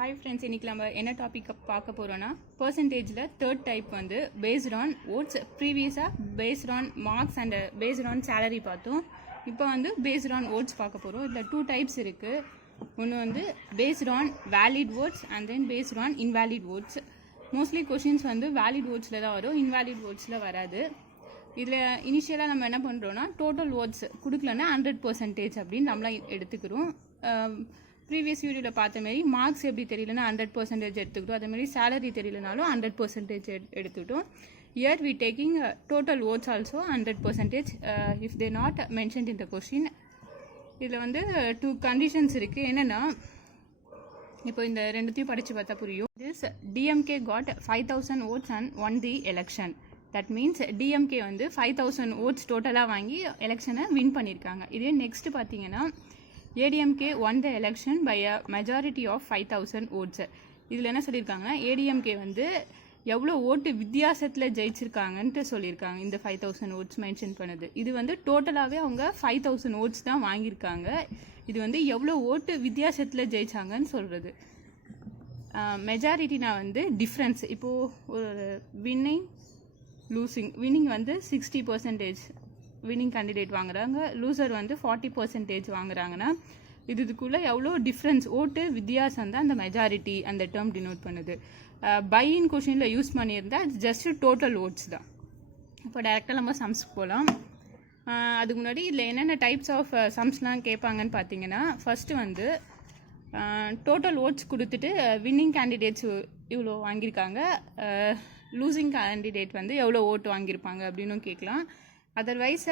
Hi friends, இன்றைக்கி நம்ம என்ன டாபிக் பார்க்க போகிறோன்னா பர்சன்டேஜில் தேர்ட் டைப் வந்து பேஸ்ட் ஆன் ஓட்ஸ். ப்ரீவியஸாக based on marks and based on salary பார்த்தோம். இப்போ வந்து பேஸ்ட் ஆன் ஓட்ஸ் பார்க்க போகிறோம். இதில் 2 டைப்ஸ் இருக்குது. ஒன்று வந்து based on valid votes and then based on invalid votes. Mostly questions வந்து வேலிட் ஓட்ஸில் தான் வரும், இன்வேலிட் ஓட்ஸில் வராது. இதில் இனிஷியலாக நம்ம என்ன பண்ணுறோன்னா டோட்டல் ஓட்ஸ் கொடுக்கலன்னா 100% அப்படின்னு நம்மளாம் எடுத்துக்கிறோம். ப்ரீவியஸ் வீடியோவில் பார்த்த மாதிரி மார்க்ஸ் எப்படி தெரியலன்னா 100% எடுத்துக்கிட்டோம். அதேமாதிரி சேலரி தெரியலனாலும் 100% எடுத்துக்கிட்டோம். Here we taking total votes also 100% if they not mentioned in the question. இதில் வந்து 2 கண்டிஷன்ஸ் இருக்குது. என்னென்னா, இப்போ இந்த ரெண்டுத்தையும் படித்து பார்த்தா புரியும். This DMK got 5000 votes and won the election. That means DMK வந்து 5000 ஓட்ஸ் டோட்டலாக வாங்கி எலெக்ஷனை வின் பண்ணியிருக்காங்க. இதே நெக்ஸ்ட் பார்த்தீங்கன்னா ADMK won the election by a majority of 5000 votes. இதில் என்ன சொல்லியிருக்காங்கன்னா, ஏடிஎம்கே வந்து எவ்வளோ ஓட்டு வித்தியாசத்தில் ஜெயிச்சிருக்காங்கன்ட்டு சொல்லியிருக்காங்க. இந்த 5000 ஓட்ஸ் மென்ஷன் பண்ணுது. இது வந்து டோட்டலாகவே அவங்க 5000 ஓட்ஸ் தான் வாங்கியிருக்காங்க. இது வந்து எவ்வளோ ஓட்டு வித்தியாசத்தில் ஜெயிச்சாங்கன்னு சொல்கிறது. மெஜாரிட்டினா வந்து டிஃப்ரென்ஸ். இப்போது ஒரு வின்னிங் வந்து 60% வின்னிங் கேண்டிடேட் வாங்குறாங்க, லூசர் வந்து 40% வாங்குறாங்கன்னா இதுக்குள்ளே எவ்வளோ டிஃப்ரென்ஸ் ஓட்டு வித்தியாசம் தான் அந்த மெஜாரிட்டி அந்த டேர்ம் டினோட் பண்ணுது. பையின் கொஷினில் யூஸ் பண்ணியிருந்தால் அது ஜஸ்ட் டோட்டல் ஓட்ஸ் தான். இப்போ டேரெக்டாக நம்ம சம்ஸ்க்கு போகலாம். அதுக்கு முன்னாடி இதில் என்னென்ன டைப்ஸ் ஆஃப் சம்ஸ்லாம் கேட்பாங்கன்னு பார்த்தீங்கன்னா, ஃபஸ்ட்டு வந்து டோட்டல் ஓட்ஸ் கொடுத்துட்டு வின்னிங் கேண்டிடேட்ஸ் இவ்வளோ வாங்கியிருக்காங்க, லூசிங் கேண்டிடேட் வந்து எவ்வளோ ஓட்டு வாங்கியிருப்பாங்க அப்படின்னும் கேட்கலாம். Otherwise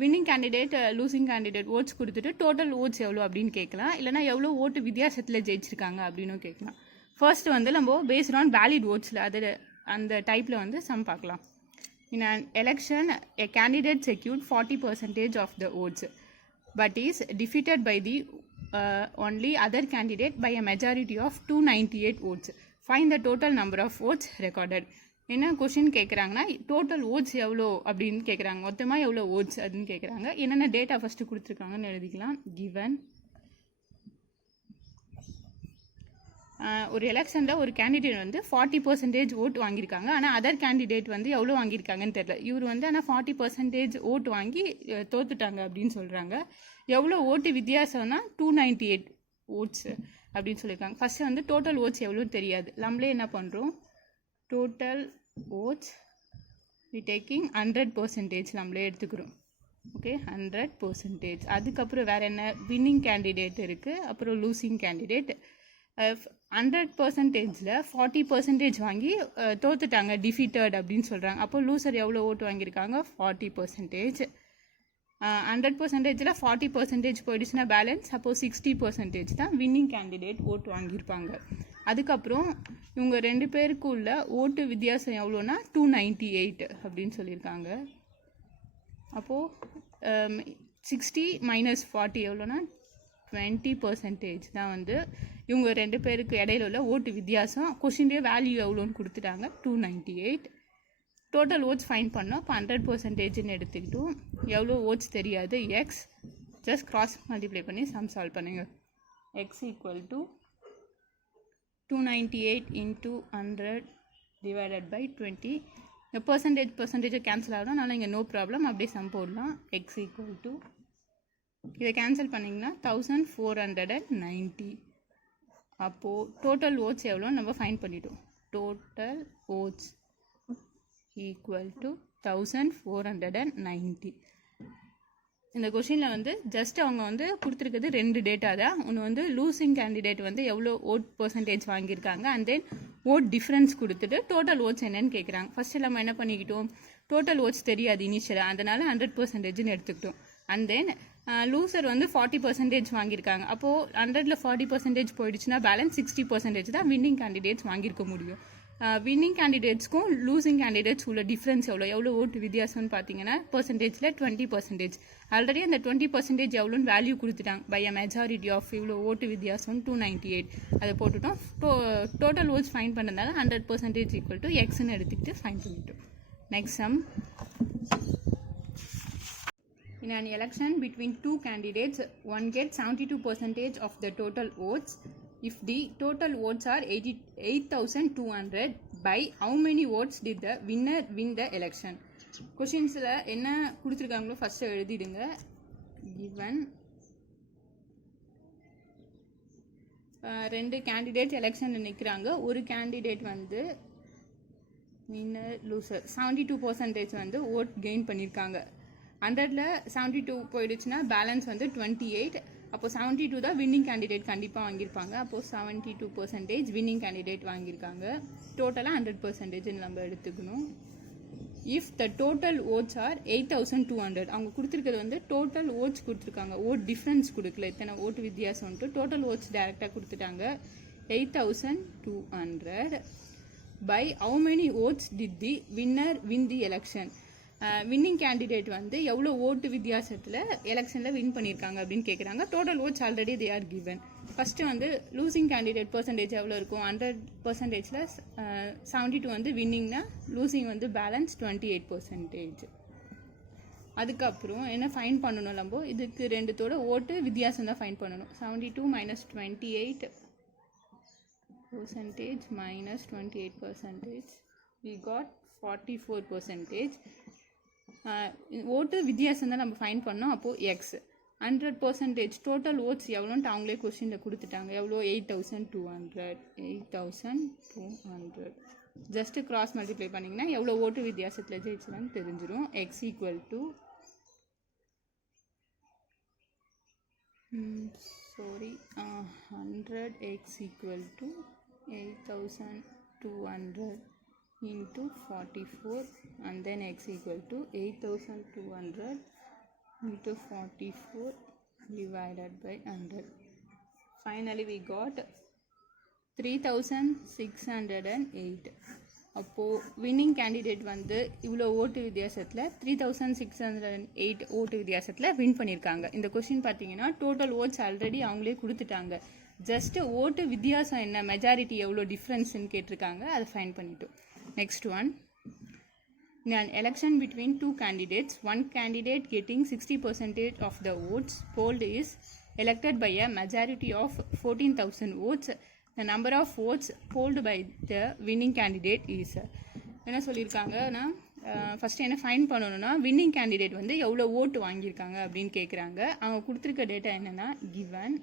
winning candidate losing candidate votes கொடுத்துட்டு டோட்டல் ஓட்ஸ் எவ்வளோ அப்படின்னு கேட்கலாம். இல்லைனா எவ்வளோ ஓட்டு வித்தியாசத்தில் ஜெயிச்சிருக்காங்க அப்படின்னும் கேட்கலாம். ஃபர்ஸ்ட் வந்து நம்ம பேஸ்ட் ஆன் வேலிட் ஓட்ஸில் அந்த டைப்பில் வந்து சம் பார்க்கலாம். In an election a candidate secured 40% of the votes but is defeated by the only other candidate by a majority of 298 votes. Find the total number of votes recorded. என்ன question கேட்குறாங்கன்னா, total votes எவ்வளோ அப்படின்னு கேட்குறாங்க. மொத்தமாக எவ்வளோ oats அப்படின்னு கேட்குறாங்க. என்னென்ன டேட்டா ஃபஸ்ட்டு கொடுத்துருக்காங்கன்னு எழுதிக்கலாம். கிவன் ஒரு எலெக்ஷனில் ஒரு கேண்டிடேட் வந்து 40% ஓட்டு வாங்கியிருக்காங்க. ஆனால் அதர் கேண்டிடேட் வந்து எவ்வளோ வாங்கியிருக்காங்கன்னு தெரியல. இவர் வந்து ஆனால் 40% ஓட்டு வாங்கி தோத்துட்டாங்க அப்படின்னு சொல்கிறாங்க. எவ்வளோ ஓட்டு வித்தியாசம்னா 298 ஓட்ஸ் அப்படின்னு சொல்லியிருக்காங்க. ஃபஸ்ட்டு வந்து டோட்டல் ஓட்ஸ் எவ்வளோன்னு தெரியாது. நம்மளே என்ன பண்ணுறோம், டோட்டல் ஓட்ஸ் வி டேக்கிங் 100% நம்மளே எடுத்துக்கிறோம். ஓகே, 100%. அதுக்கப்புறம் வேறு என்ன, வின்னிங் கேண்டிடேட் இருக்குது, அப்புறம் லூசிங் கேண்டிடேட். 100%ல் 40% வாங்கி தோத்துட்டாங்க, டிஃபீட்டட் அப்படின்னு சொல்கிறாங்க. அப்போ லூசர் எவ்வளோ ஓட்டு வாங்கியிருக்காங்க, 40%. 100%ல் 40% போயிடுச்சுன்னா பேலன்ஸ், அப்போது 60% தான் வின்னிங் கேண்டிடேட் ஓட்டு வாங்கியிருப்பாங்க. அதுக்கப்புறம் இவங்க 2 பேருக்கு உள்ள ஓட்டு வித்தியாசம் எவ்வளோனா 298 அப்படின்னு சொல்லியிருக்காங்க. அப்போது 60 - 40 எவ்வளோனா 20% தான் வந்து இவங்க 2 பேருக்கு இடையில உள்ள ஓட்டு வித்தியாசம். கொஷின்லேயே வேல்யூ எவ்வளோன்னு கொடுத்துட்டாங்க, 298. டோட்டல் ஓட்ஸ் ஃபைன் பண்ணோம். இப்போ 100%ன்னு எடுத்துக்கிட்டோம். எவ்வளோ ஓட்ஸ் தெரியாது, எக்ஸ். ஜஸ்ட் கிராஸ் மல்டிப்ளை பண்ணி சம் சால்வ் பண்ணுங்கள். X equal to 298 into 100 divided by 20. இந்த பர்சன்டேஜ் கேன்சல் ஆகணும், அதனால் இங்கே நோ ப்ராப்ளம், அப்படியே சம் போடலாம். எக்ஸ் ஈக்குவல் டு இதை கேன்சல் பண்ணிங்கன்னா 1490. அப்போது டோட்டல் ஓட்ஸ் எவ்வளோன்னு நம்ம ஃபைன் பண்ணிட்டோம். Total oats equal to 1490. இந்த கொஷினில் வந்து ஜஸ்ட் அவங்க வந்து கொடுத்துருக்கிறது 2 டேட்டா தான். ஒன்று வந்து லூசிங் கேண்டிடேட் வந்து எவ்வளோ ஓட் பர்சன்டேஜ் வாங்கியிருக்காங்க, அண்ட் தென் ஓட் டிஃப்ரென்ஸ் கொடுத்துட்டு டோட்டல் ஓட்ஸ் என்னன்னு கேட்குறாங்க. ஃபஸ்ட்டு நம்ம என்ன பண்ணிக்கிட்டோம், டோட்டல் ஓட்ஸ் தெரியாது இனிஷியலாக, அதனால் 100%ன்னு எடுத்துக்கிட்டோம். அண்ட் தென் லூசர் வந்து 40% வாங்கியிருக்காங்க. அப்போது 100ல் 40% போயிடுச்சுன்னா பேலன்ஸ் 60% தான் வின்னிங் கேண்டிடேட்ஸ் வாங்கியிருக்க முடியும். வின்னிங் கேண்டிடேட்ஸ்க்கும் லூசிங் கேண்டிடேட்ஸ் உள்ள டிஃப்ரென்ஸ் எவ்வளோ ஓட்டு வித்தியாசம்னு பார்த்தீங்கன்னா பர்சன்டேஜில் 20%. ஆல்ரெடி அந்த 20% எவ்வளோன்னு வேல்யூ கொடுத்துட்டாங்க. பை அ மெஜாரிட்டி ஆஃப் இவ்வளோ ஓட்டு வித்தியாசம் 298 அதை போட்டுட்டோம். டோட்டல் ஓட்ஸ் ஃபைன் பண்ணதால 100% ஈக்குவல் டு எக்ஸ்ன்னு எடுத்துக்கிட்டு ஃபைன் பண்ணிட்டோம். Next sum. In an election between 2 candidates, one gets 72% of the total votes. If the total votes are 8,200, by how many votes did the winner win the election? கொஷின்ஸில் என்ன கொடுத்துருக்காங்களோ first எழுதிடுங்க. given ரெண்டு candidate எலெக்ஷனில் நிற்கிறாங்க. ஒரு candidate வந்து winner loser 72% வந்து vote gain பண்ணியிருக்காங்க. 100ல் 72 போயிடுச்சுன்னா பேலன்ஸ் வந்து 28. அப்போ 72 தான் வின்னிங் கேண்டிடேட் கண்டிப்பாக வாங்கியிருப்பாங்க. அப்போது 72% வின்னிங் கேண்டிடேட் வாங்கியிருக்காங்க. டோட்டலாக 100% நம்ம எடுத்துக்கணும். If the total votes are 8,200, அவங்க கொடுத்துருக்கிறது வந்து டோட்டல் ஓட்ஸ் கொடுத்துருக்காங்க, ஓட் டிஃப்ரென்ஸ் கொடுக்கல, இத்தனை ஓட்டு வித்தியாசம்ட்டு டோட்டல் ஓட்ஸ் டைரெக்டாக கொடுத்துட்டாங்க. 8,200 by how many votes did the winner win the election. Winning candidate வந்து எவ்வளோ ஓட்டு வித்தியாசத்தில் எலெக்ஷனில் வின் பண்ணியிருக்காங்க அப்படின்னு கேட்குறாங்க. Total votes already they are given. First வந்து லூசிங் கேண்டிடேட் பர்சன்டேஜ் எவ்வளோ இருக்கும்? 100%ல் 72 வந்து வின்னிங்னா லூசிங் வந்து பேலன்ஸ் 28%. அதுக்கப்புறம் என்ன ஃபைன் பண்ணணும் நம்ம? இதுக்கு ரெண்டுத்தோட ஓட்டு வித்தியாசம் தான் ஃபைன் பண்ணணும். 72 - 28% - 28%, we got 44%. ஓட்டு வித்தியாசம் தான் நம்ம ஃபைன் பண்ணோம். அப்போது எக்ஸ் 100% டோட்டல் ஓட்ஸ் எவ்வளோன்ட்டு அவங்களே கொஸ்டினில் கொடுத்துட்டாங்க. எவ்வளோ? 8,200. ஜஸ்ட்டு கிராஸ் மல்டிப்ளை பண்ணிங்கன்னா எவ்வளோ ஓட்டு வித்தியாசத்தில் ஜெயிச்சுன்னு தெரிஞ்சிடும். X equal to 100x equal to 8,200 into 44, and then x equal to 8,200 into 44 divided by 100. Finally we got 3,608. அப்போது வின்னிங் கேண்டிடேட் வந்து இவ்வளோ ஓட்டு வித்தியாசத்தில் 3,608 ஓட்டு வித்தியாசத்தில் வின் பண்ணியிருக்காங்க. இந்த கொஸ்டின் பார்த்தீங்கன்னா டோட்டல் ஓட்ஸ் ஆல்ரெடி அவங்களே கொடுத்துட்டாங்க. ஜஸ்ட்டு ஓட்டு வித்தியாசம் என்ன, மெஜாரிட்டி எவ்வளோ டிஃப்ரென்ஸ்ன்னு கேட்டிருக்காங்க. அதை ஃபைன் பண்ணிட்டோம். Next one, in an election between two candidates, one candidate getting 60% of the votes polled is elected by a majority of 14,000 votes. The number of votes polled by the winning candidate is. என்ன சொல்லியிருக்காங்கன்னா first என்ன fine பண்ணணும்னா winning candidate வந்து எவ்வளோ ஓட்டு வாங்கியிருக்காங்க அப்படின்னு கேட்குறாங்க. அவங்க கொடுத்துருக்க டேட்டா என்னென்னா given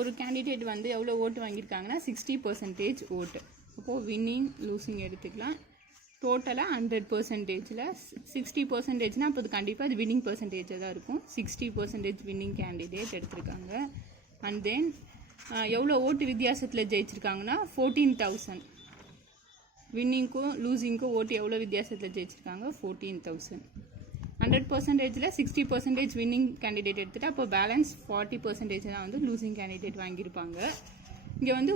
ஒரு கேண்டிடேட் வந்து எவ்வளோ ஓட்டு வாங்கியிருக்காங்கன்னா 60% ஓட்டு. அப்போது வின்னிங் லூசிங் எடுத்துக்கலாம். டோட்டலாக 100%ல் 60%னா அப்போ அது கண்டிப்பாக அது வின்னிங் பர்சன்டேஜாக தான் இருக்கும். 60% வின்னிங் கேண்டிடேட் எடுத்திருக்காங்க. அண்ட் தென் எவ்வளோ ஓட்டு வித்தியாசத்தில் ஜெயிச்சிருக்காங்கன்னா 14,000. வின்னிங்க்கும் லூசிங்க்கும் ஓட்டு எவ்வளோ வித்தியாசத்தில் ஜெயிச்சிருக்காங்க? 14,000. 100%ல் 60% வின்னிங் கேண்டிடேட் எடுத்துகிட்டு அப்போ பேலன்ஸ் 40% தான் வந்து லூசிங் கேண்டிடேட் வாங்கியிருப்பாங்க. இங்கே வந்து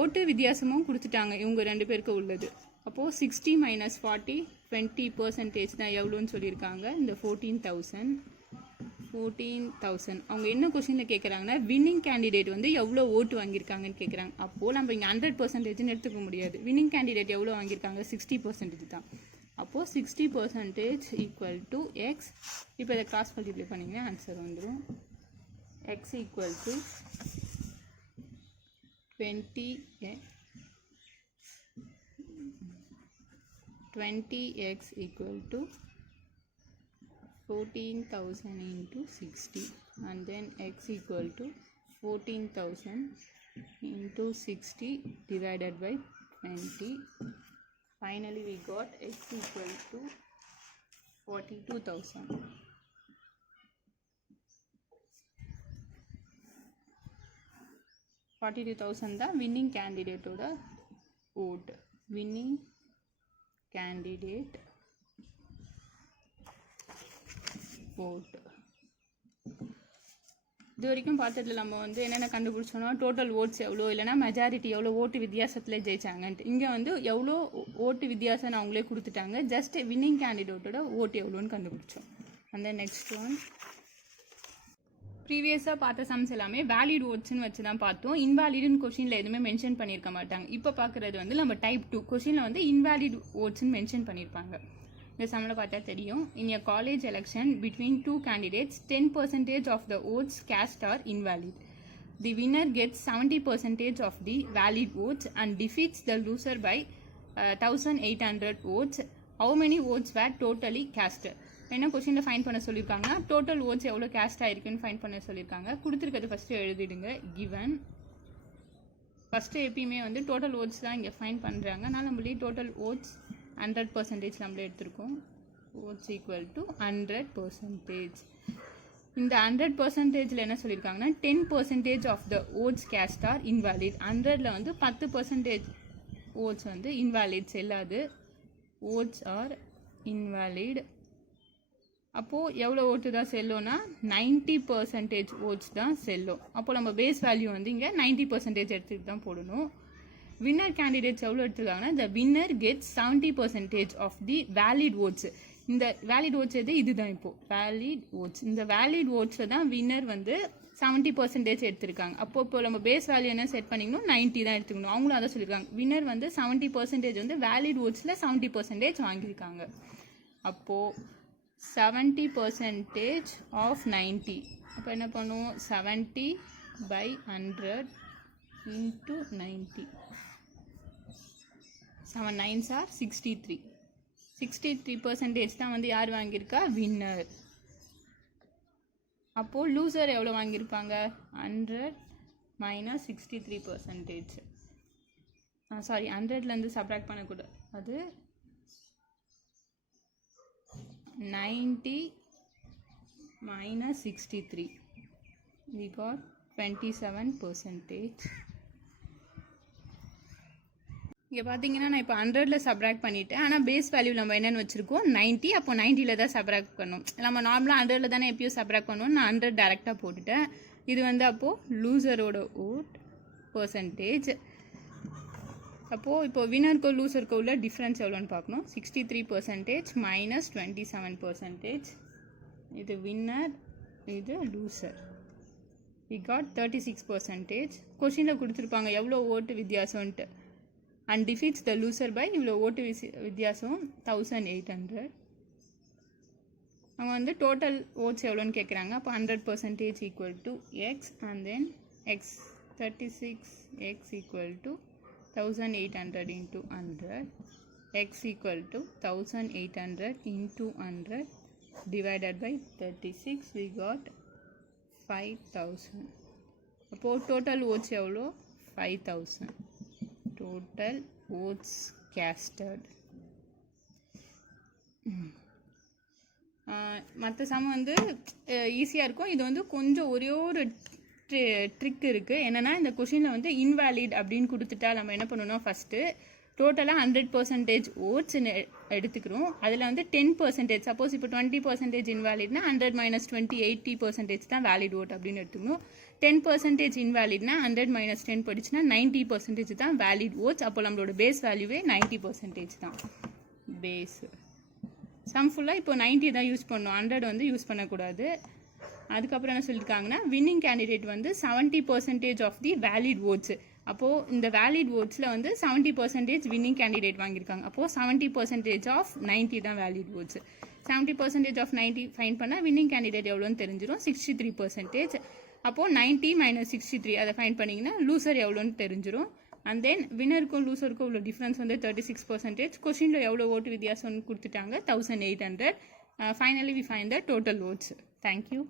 ஓட்டு வித்தியாசமும் கொடுத்துட்டாங்க இவங்க ரெண்டு பேருக்கு உள்ளது. அப்போது 60 - 40 20% தான் எவ்வளோன்னு சொல்லியிருக்காங்க. இந்த 14,000 அவங்க என்ன கொஸ்டினில் கேட்குறாங்கன்னா வின்னிங் கேண்டிடேட் வந்து எவ்வளோ ஓட்டு வாங்கியிருக்காங்கன்னு கேட்குறாங்க. அப்போது நம்ம இங்கே 100%ன்னு எடுத்துக்க முடியாது. வின்னிங் கேண்டிடேட் எவ்வளோ வாங்கியிருக்காங்க? 60% தான். அப்போது 60% ஈக்குவல் டு எக்ஸ். இப்போ இதை கிராஸ் மல்டிப்ளை பண்ணிங்கன்னா ஆன்சர் வந்துடும். X equal to 20x equal to 14,000 into 60, and then x equal to 14,000 into 60 divided by 20. Finally we got x equal to 42,000. 42,000 தான் winning candidate ஓட vote. winning candidate vote. இது வரைக்கும் பார்த்ததுல நம்ம வந்து என்னென்ன கண்டுபிடிச்சோன்னா டோட்டல் ஓட்ஸ் எவ்வளோ, இல்லைனா மெஜாரிட்டி எவ்வளோ ஓட்டு வித்தியாசத்தில் ஜெயிச்சாங்கன்ட்டு. இங்கே வந்து எவ்வளோ ஓட்டு வித்தியாசம்னு அவங்களே கொடுத்துட்டாங்க. ஜஸ்ட் வின்னிங் கேண்டிடேட்டோட ஓட்டு எவ்வளோன்னு கண்டுபிடிச்சோம். அந்த நெக்ஸ்ட் ஒன் ப்ரீவியஸாக பார்த்த சம்ஸ் எல்லாமே வேலிட் ஓட்ஸ்ன்னு வச்சு தான் பார்த்தோம். இன்வேலிடுன்னு கொஷினில் எதுவுமே மென்ஷன் பண்ணியிருக்க மாட்டாங்க. இப்போ பார்க்குறது வந்து நம்ம டைப் 2 கொஷினில் வந்து இன்வேலிட் ஓட்ஸ்ன்னு மென்ஷன் பண்ணியிருப்பாங்க. இந்த சம்மில் பார்த்தா தெரியும். In a college election between two candidates 10% of the votes cast are invalid. The winner gets 70% of the valid votes and defeats the loser by 1800 votes. How many votes were totally cast? என்ன கொஸ்டினில் fine பண்ண சொல்லியிருக்காங்கன்னா total votes எவ்வளோ caste ஆயிருக்குன்னு fine பண்ண சொல்லியிருக்காங்க. கொடுத்துருக்கிறது first எழுதிடுங்க. Given first எப்பயுமே வந்து டோட்டல் ஓட்ஸ் தான் இங்கே ஃபைன் பண்ணுறாங்க. அதனால் நம்மளே டோட்டல் ஓட்ஸ் 100% நம்மளே எடுத்திருக்கோம். Votes equal to 100%. இந்த 100%ல் என்ன சொல்லியிருக்காங்கன்னா 10% of the votes cast are invalid. 100ல் வந்து 10% ஓட்ஸ் வந்து இன்வாலிட் செல்லாது. Votes are invalid. அப்போது எவ்வளோ ஓட்டு தான் செல்லும்னா 90% ஓட்ஸ் தான் செல்லும். அப்போது நம்ம பேஸ் வேல்யூ வந்து இங்கே 90% எடுத்துகிட்டு தான் போடணும். வின்னர் கேண்டிடேட்ஸ் எவ்வளோ எடுத்துருக்காங்கன்னா the winner gets 70% of the valid votes. இந்த வேலிட் ஓட்ஸ் எது இதுதான் இப்போது வேலிட் ஓட்ஸ். இந்த வேலிட் ஓட்ஸை தான் வின்னர் வந்து 70% எடுத்திருக்காங்க. இப்போ நம்ம பேஸ் வேல்யூ என்ன செட் பண்ணிக்கணும் 90 தான் எடுத்துக்கணும். அவங்களும் அதை சொல்லியிருக்காங்க. வின்னர் வந்து 70% வந்து வேலிட் ஓட்ஸில் 70% வாங்கியிருக்காங்க. அப்போது 70% ஆஃப் 90. அப்போ என்ன பண்ணுவோம் 70/100 into 90. 7 9s are 63. 63% தான் வந்து யார் வாங்கியிருக்கா வின்னர். அப்போது லூசர் எவ்வளோ வாங்கியிருப்பாங்க 100 - 63%. சாரி 100லேருந்து சப்ராக்ட் பண்ணக்கூடாது. அது 90 - 63. We got 27%. இங்கே பார்த்தீங்கன்னா நான் இப்போ 100ல் சப்ராக்ட் பண்ணிவிட்டேன். ஆனால் பேஸ் வேல்யூ நம்ம என்னென்னு வச்சுருக்கோம் 90. அப்போ 90ல் தான் சப்ராக்ட் பண்ணணும். நம்ம நார்மலாக 100ல் தானே எப்பயும் சப்ராக்ட் பண்ணுவோம். நான் 100 டேரெக்டாக போட்டுட்டேன். இது வந்து அப்போது லூசரோட ஓட் பர்சன்டேஜ். அப்போது இப்போ வின்னருக்கோ லூசருக்கோ உள்ள டிஃப்ரென்ஸ் எவ்வளோன்னு பார்க்கணும். 63% - 27%. இது வின்னர், இது லூசர். we got 36%. கொஷினில் கொடுத்துருப்பாங்க எவ்வளோ ஓட்டு வித்தியாசம்ன்ட்டு. And defeats the loser by இவ்வளோ ஓட்டு வித்தியாசம் 1800. அவங்க வந்து டோட்டல் ஓட்ஸ் எவ்வளோன்னு கேட்குறாங்க. அப்போ 100% equal to X and then X 36x equal to 1800 into 100. X equal to 1800 into 100 divided by 36. We got 5000. அப்போது டோட்டல் ஓட்ஸ் எவ்வளோ 5000. Total oats casted. மற்ற சம் வந்து ஈஸியாக இருக்கும். இது வந்து கொஞ்சம் ஒரே ஒரு ட்ரிக் இருக்குது. என்னென்னா இந்த கொஷினில் வந்து இன்வாலிட் அப்படின்னு கொடுத்துட்டா நம்ம என்ன பண்ணணும் ஃபஸ்ட்டு டோட்டலாக 100% ஓட்ஸ் எடுத்துக்கிறோம். அதில் வந்து 10%, சப்போஸ் இப்போ 20% இன்வாலிட்னா 100 - 20 80% தான் வேலிட் ஓட் அப்படின்னு எடுத்துக்கணும். 10% இன்வாலிட்னா 100 - 10 படிச்சுன்னா 90% தான் வேலிட் ஓட்ஸ். அப்போ நம்மளோட பேஸ் வேல்யூவே 90% தான் பேஸ். சம் ஃபுல்லாக இப்போ 90 தான் யூஸ் பண்ணணும். 100 வந்து யூஸ் பண்ணக்கூடாது. அதுக்கப்புறம் என்ன சொல்லியிருக்காங்கன்னா வின்னிங் கேண்டிடேட் வந்து 70% ஆஃப் தி வேலிட் ஓட்ஸ். அப்போது இந்த வேலிட் ஓட்ஸில் வந்து 70% வின்னிங் கேண்டிடேட் வாங்கியிருக்காங்க. அப்போது 70% ஆஃப் 90 தான் வேலிட் ஓட்ஸ். 70% ஆஃப் 90 ஃபைன் பண்ணால் வின்னிங் கேண்டிடேட் எவ்வளோன்னு தெரிஞ்சிடும் 63%. அப்போது 90 - 63 அதை ஃபைன் பண்ணிங்கன்னா லூசர் எவ்வளோன்னு தெரிஞ்சிடும். அண்ட் தென் வின்னருக்கும் லூசருக்கும் உள்ள டிஃப்ரென்ஸ் வந்து 36%. கொஷினில் எவ்வளோ ஓட்டு வித்தியாசம்னு கொடுத்துட்டாங்க 1800. Finally we find the total votes. Thank you.